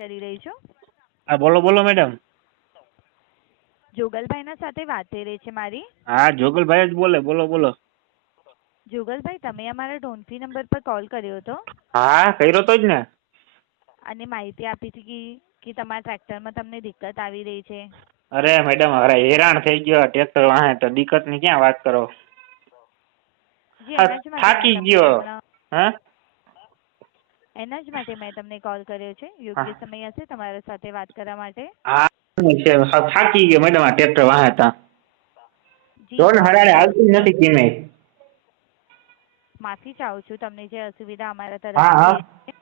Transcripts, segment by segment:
કરી રહી છું. હા બોલો બોલો મેડમ. જોગલભાઈના સાથે વાત થઈ રહી છે મારી. હા જોગલભાઈ જ બોલે, બોલો બોલો. જોગલભાઈ, તમે અમારા ટોલ ફ્રી નંબર પર કોલ કર્યો હતો હા કર્યો તો જ ને. અને માહિતી આપી હતી કે તમારા ટ્રેક્ટરમાં તમને દિક્કત આવી રહી છે. અરે મેડમ અરે હેરાન થઈ ગયો ટ્રેક્ટર વાહે તો દિક્કત ની ક્યાં વાત કરો. જી, એના જ માટે મેં થાકી તમને ગયો. હમણાં હા એના જ માટે મેં તમને કોલ કર્યો છે. યોગ્ય સમય હશે તમારા સાથે વાત કરવા માટે? હા થાકી ગયો મેડમ આ ટ્રેક્ટર વાહતા. જી જો ને સર, હરાડે હું હાલતું જ નથી ધીમે. માફી ચાહું છું તમને જે અસુવિધા અમારા હા તરફથી હા થઈ છે.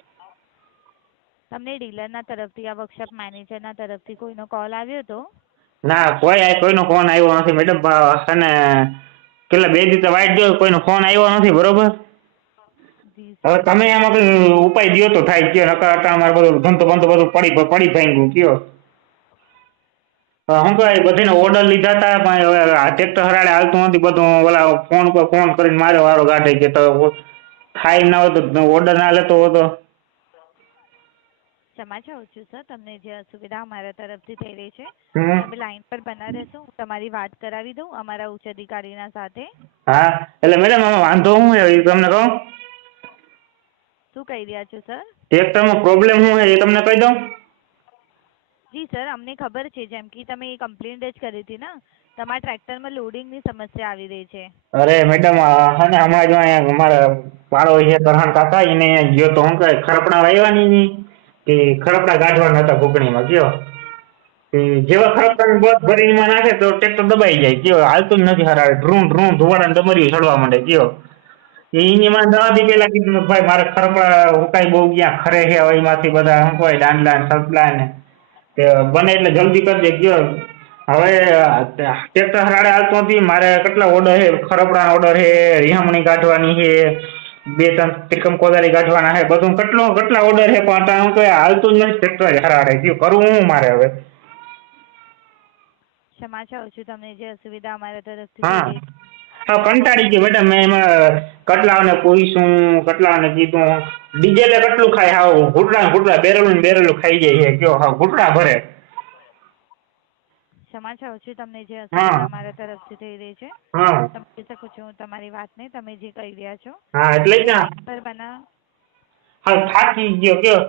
તમને ડીલરના તરફથી આ વર્કશોપ મેનેજરના તરફથી કોઈનો કોલ આવ્યો હતો? ના કોઈનો ફોન આવ્યો નથી મેડમ. અને કેટલા 2 દિવસ વાઈટ જોયો કોઈનો ફોન આવ્યો નથી બરોબર. જી હવે સર. તમે એમાં કઈ ઉપાય દયો તો થાય કયો નકર અમારે બધું ધંધો બંધો બધું પડી ભાંગ્યું કયો. હું કહેવાય બધાને ઓર્ડર લીધા હતા પણ હવે આ ટ્રેક્ટર હરાડે હાલતું નથી બધું ઓલા ફોન પર ફોન કરીને મારે વારો કાઢે કે તો થાય ના હોય તો ઓર્ડર ના લેતો હોય તો. ક્ષમા ચાહું છું સર, તમને જે અસુવિધા અમારા તરફથી થઈ રહી છે. હમ તમે લાઈન પર બના રહેશો, હું તમારી વાત કરાવી દઉં અમારા ઉચ્ચ અધિકારીના સાથે. હા એટલે મેડમ આમાં વાંધો શું છે એ તમને કહું. શું કહી રહ્યા છો સર? ટ્રેક્ટરમાં પ્રોબ્લેમ શું છે એ તમને કહી દઉં. જી સર, અમને ખબર છે. જેમ કે તમે એ કમ્પ્લેન્ટ જ કરી હતી ને, તમારા ટ્રેક્ટરમાં લોડિંગની સમસ્યા આવી રહી છે. અરે મેડમ હા ને હમણાં જો અહીંયા અમારા પાડોશી છે કરહણ કાકા એને અહીંયા ગયો તો હું કહે ખરપડા વાયવા ની કે ખરપડા કાઢવાના હતા ફૂકણીમાં કયો. જેવા ખરપડાની બસ ભરીને એમાં નાખે તો ટ્રેક્ટર દબાઈ જાય કયો હાલતું જ નથી હરાવે ધુવાડાને ડમરીયું ચડવા માંડે કયો. એની માં દવા દી પેલા કીધું ભાઈ મારે ખરપડા હુકાઈ બહુ ગયા ખરે છે હવે એમાંથી બધા શું કહેવાય દાંડલા ને સસલા ને કે બને એટલે જલ્દી કરજે કયો. હવે ટ્રેક્ટર હરાડે હાલતું નથી મારે કેટલા ઓર્ડર છે ખરપડાના ઓર્ડર છે, રીહમણી કાઢવાની છે, 2-3 ત્રિકમ કોદારી કાઢવાના છે, બધું કેટલા ઓર્ડર છે પણ શું કહેવાય હાલતું જ નથી ટ્રેક્ટર હરાડે કયો કરવું હું મારે હવે. ક્ષમા ચાહું છું તમને જે અસુવિધા અમારા તરફથી થઈ હા રહી છે. હા કંટાળી ગયો મેડમ મેં એમાં કેટલાઓને પૂછ્યું કેટલાઓને કીધું ડીઝલે કેટલું ખાય હાવ ઘૂંટડા બેરલું ને બેરલું ખાઈ જાય છે કયો હાવ ઘૂંટડા ભરે. ક્ષમા ચાહું છું તમને જે હા અસુવિધા અમારા તરફથી થઈ રહી છે. હા હું સમજી શકું છું તમારી વાતને, તમે જે કહી રહ્યા છો. હા એટલે જ તમે ને લાઈન પર બના હા થાકી ગયો કયો.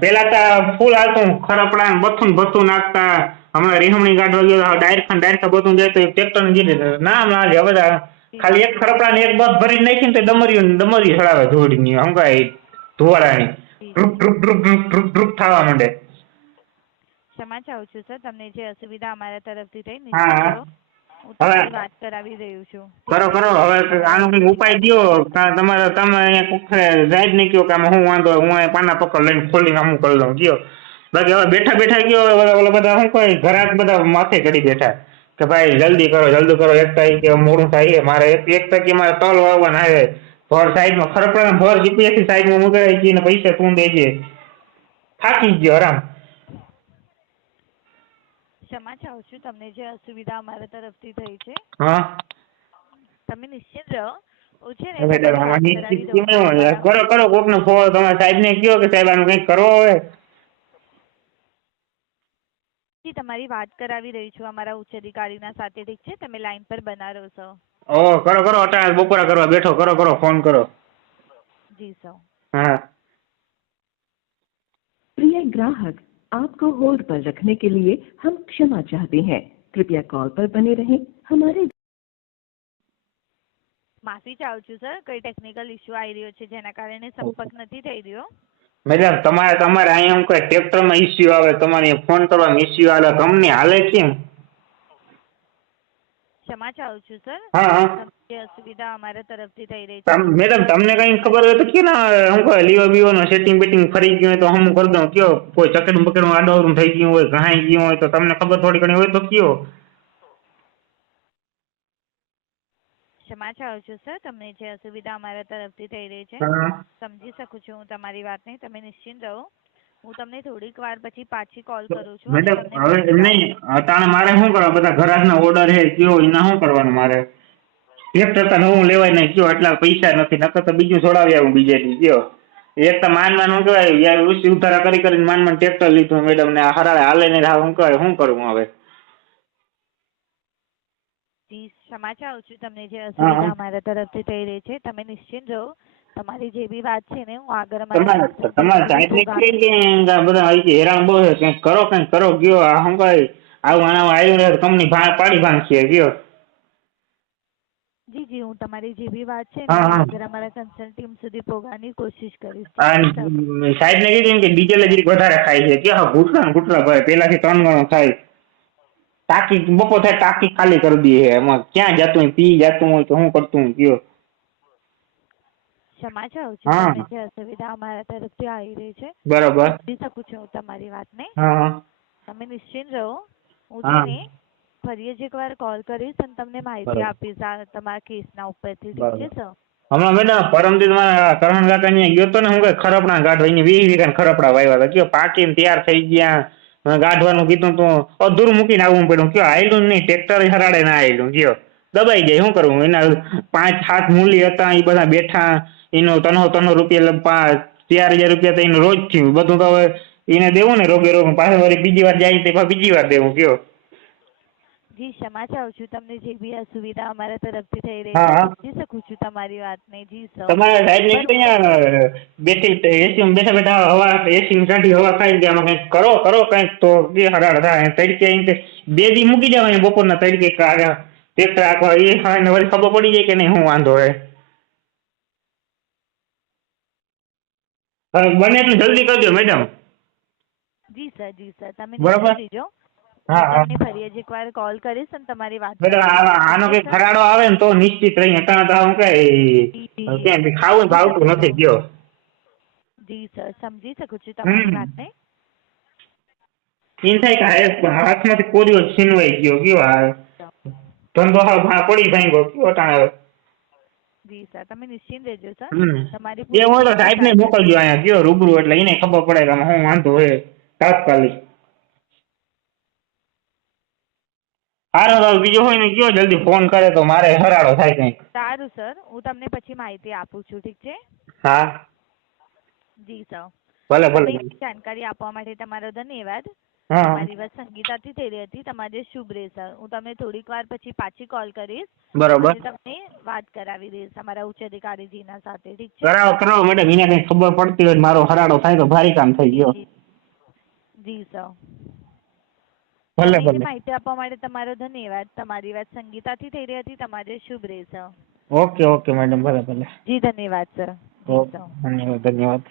પેલા તો ફૂલ હાલતું ખરપડા ને બથું નાખતા હમણાં રીહમણી કાઢવા ગયો ડાયરેક્ટ બધું જાય તો ટ્રેક્ટર કીધું ના હવે ખાલી એક ખરપડા ને એક બસ ભરી નાખી ને તો ડમરીયું ચડાવે ધૂળની સમજાય ધુવાડાની ડ્રુપ થવા માંડે. ક્ષમા ચાહું છું સર, તમને જે અસુવિધા અમારા તરફથી થઈ નિશ્ચિત હા રહો, હું હવે તમારી વાત કરાવી રહ્યું છું. કરો હવે આનો કઈક ઉપાય દ્યો તમે અહીંયા કોક જાય જ નહીં કયો કે આમાં હું વાંધો હું અહીંયા પાના પકડ લઈને ખોલીને હમું કરી લઉં કયો. બાકી હવે બેઠા કયો ઓલા બધા શું કહે ઘરાક બધા માથે ચડી બેઠા કે ભાઈ જલ્દી કરો એક તારીખે મોડું થાય મારે એક તારીખે મારે તલ વાવવાના છે. ભર સાઈડમાં ખરપડા ભર જીપીએસસી સાઈડમાં મુકાઈ ને પૈસા તું દેજે. થાકી ગયો આરામ. ક્ષમા ચાહું છું તમને જે અસુવિધા અમારા તરફથી થઈ છે. હા તમે નિશ્ચિત રહો, હું છે ને મેડમ તમારી આમાં વાત નિશ્ચિત કરાવી દઉં છું અમારા કરો કોકનો ફોન તમારા સાહેબને કયો કે સાહેબ આનું કંઈક કરો હવે. તમારી વાત કરાવી રહી છું અમારા ઉચ્ચ અધિકારીના સાથે, ઠીક છે? તમે લાઈન પર બના રહો છો. કરો અટાણે બપોરા કરવા બેઠો કરો ફોન કરો. જી સર. हाँ। प्रिय ग्राहक, आपको होल्ड पर रखने के लिए हम क्षमा चाहते हैं। कृपया कॉल पर बने रहें। हमारे માફી ચાહું છું સર, કઈ ટેકનિકલ ઇસ્યુ આવી રહ્યો છે જેના કારણે સંપર્ક નથી થઈ રહ્યો. મેડમ તમારે અહીંયા હું કઈ ટ્રેક્ટરમાં ઇસ્યુ આવે તમારે ફોન કરવામાં ઇસ્યુ આવે કંપની હાલે કેમ. ક્ષમા ચાહું છું સર, હા તમને અસુવિધા અમારા તરફથી થઈ રહી છે. મેડમ તમને કઈ ખબર હોય તો કે હું કહે લીવો બીવો નો સેટિંગ બેટિંગ ફરી ગયું હોય તો હમ કરી દઉં કયો કોઈ ચકેડું બકેડું આડોરું થઈ ગયું હોય ઘાઈ ગયું હોય તો તમને ખબર થોડી ઘણી હોય તો કયો. ક્ષમા ચાહું છું સર, તમને જે અસુવિધા અમારા તરફથી થઈ રહી છે સમજી શકું છું હું તમારી વાતને. તમે નિશ્ચિંત રહો, હું તમને થોડીક વાર પછી પાછી કોલ કરું છું. મેડમ હવે એમ નહીં અટાણે મારે શું કરવા બધા ઘરાકના ઓર્ડર છે કયો એના શું કરવાનું મારે એક ટકા નવું લેવાય નહીં કયો એટલા પૈસા નથી નકર તો બીજું છોડાવી આવું બીજેથી કયો. એક તો માન શું કહેવાય યાર ઉછી ઉધારા કરીને માન ટ્રેક્ટર લીધું મેડમ ને આ હરાળે હાલે ને શું કહેવાય શું કરું હવે. જી ક્ષમા ચાહું છું તમને જે હા અસુવિધા હા અમારા તરફથી થઈ રહી છે. તમે નિશ્ચિંત રહો. તમારી જે બી વાત છે ને હું આગળ તમારા તમારા સાહેબ ને કે આ બધા આવી કે હેરાન બહુ છે કંઈક કરો ગયો આ શું કહેવાય આવું આવ્યું ને કંપની પાડી ભાંગશે ગયો. જી જી હું તમારી જે બી વાત છે ને હા હું હા આગળ અમારા કન્સર્ન ટીમ સુધી પહોંચવાની કોશિશ કરીશ. સાહેબ ને કીધું કે ડીઝલ જરીક વધારે ખાય છે કે ઘૂંટલા ભાઈ પેલાથી 3 ગણો થાય. ટાંકી બપોર થાય ટાંકી ખાલી કરી દઈએ એમાં ક્યાં જતું હોય પી જતું હોય તો શું કરતું હોય કયો. ક્ષમા ચાહું છું હા તમને જે અસુવિધા અમારા તરફથી આવી રહી છે બરોબર. સમજી શકું છું હું તમારી વાતને. હા તમે નિશ્ચિંત રહો. હું છે હા ને ફરી જ એકવાર કોલ કરીશ અને તમને માહિતી બરોબર આપીશ આ તમારા કેસના ઉપરથી. ઠીક બરોબર. છે સર? હમણાં મેડમ પરમદિન માં કરણ કાકા ત્યાં ગયો તો ને હું કઈ ખરપડા ગાઢ એની 20 વીઘા ખરપડા વાવ્યા હતા કયો પાકીને તૈયાર થઈ ગયા ગાઢવાનું કીધું તો અધૂરું મૂકીને આવવું પડ્યું કયો આયલું નહીં ટ્રેક્ટર હરાડે ના આયલું કયો દબાઈ જાય શું કરવું એના 5-7 મૂલી હતા એ બધા બેઠા એનો તનો રૂપિયા 4,000 રૂપિયા તો એનું રોજ થયું બધું તો હવે એને દેવું ને રોગે રોગ પાછળ વળી બીજી વાર જાય તો બીજી વાર દેવું કયો. જી ક્ષમા ચાહું છું તમને જે બી અસુવિધા અમારા તરફથી થઈ રહી હા છે હા સમજી શકું છું તમારી વાતને. જી સર. તમારા સાહેબ ને અહીંયા બેઠી એસી બેઠા બેઠા હવા એસી ની કાઢી હવા ખાઈ ગયા આમાં કંઈક કરો કંઈક તો બે હરાડ થાય તડકે અહીં 2 દી મૂકી જાવ બપોરના તડકે ટ્રેક્ટર આખવા એ વળી ખબર પડી જાય કે નહીં શું વાંધો હે. બને એટલું જલ્દી કરજો મેડમ. જી સર તમે બરોબર. નિશ્ચિત રહીજો. હા હું હા તમને ફરી જ એકવાર કોલ કરીશ અને તમારી વાત મેડમ આનો કઈ ખરાડો આવે ને તો નિશ્ચિત રહી અટાણે તો હું કઈ ખાવું ભાવતું નથી ગયો. જી સર સમજી શકું છું તમારી વાતને. એમ થાય કે હાથમાંથી કોરીઓ છીનવાઈ ગયો કયો ધંધો પડી ભાંગ્યો કયો અટાણે. જી સર તમે નિશ્ચિંત રહેજો સર. તમારી એ પૂરી હોય તો કોશિશ સાહેબ ને ચાલુ મોકલજો અહીંયા કયો રૂબરૂ એટલે એને ખબર પડે કે શું વાંધો હોય તાત્કાલિક. હારો બીજો હોય ને કયો જલ્દી ફોન કરે તો મારે હરાડો થાય કંઈક. સારું સર હું તમને પછી માહિતી આપું છું. ઠીક છે? હા જી સર. ભલે ભલે. જાણકારી આપવા માટે તમારો ધન્યવાદ. હા તમારી વાત સંગીતાથી થઈ રહી હતી. તમારે શુભ રહે સર. હું તમને થોડીક વાર પછી પાછી કોલ કરીશ બરોબર. અને તમને વાત કરાવી દઈશ અમારા ઉચ્ચ અધિકારીજીના સાથે. ઠીક છે? કરાવો મેડમ એને કઈ ખબર પડતી હોય મારો હરાડો થાય તો ભારી કામ થઈ ગયો. જી સર. ભલે મને ભલે. માહિતી આપવા માટે તમારો ધન્યવાદ. તમારી વાત સંગીતાથી થઈ રહી હતી. તમારે શુભ રહે સર. ઓકે મેડમ ભલે ભલે. જી ધન્યવાદ સર. જી ઓકે સર. ધન્યવાદ.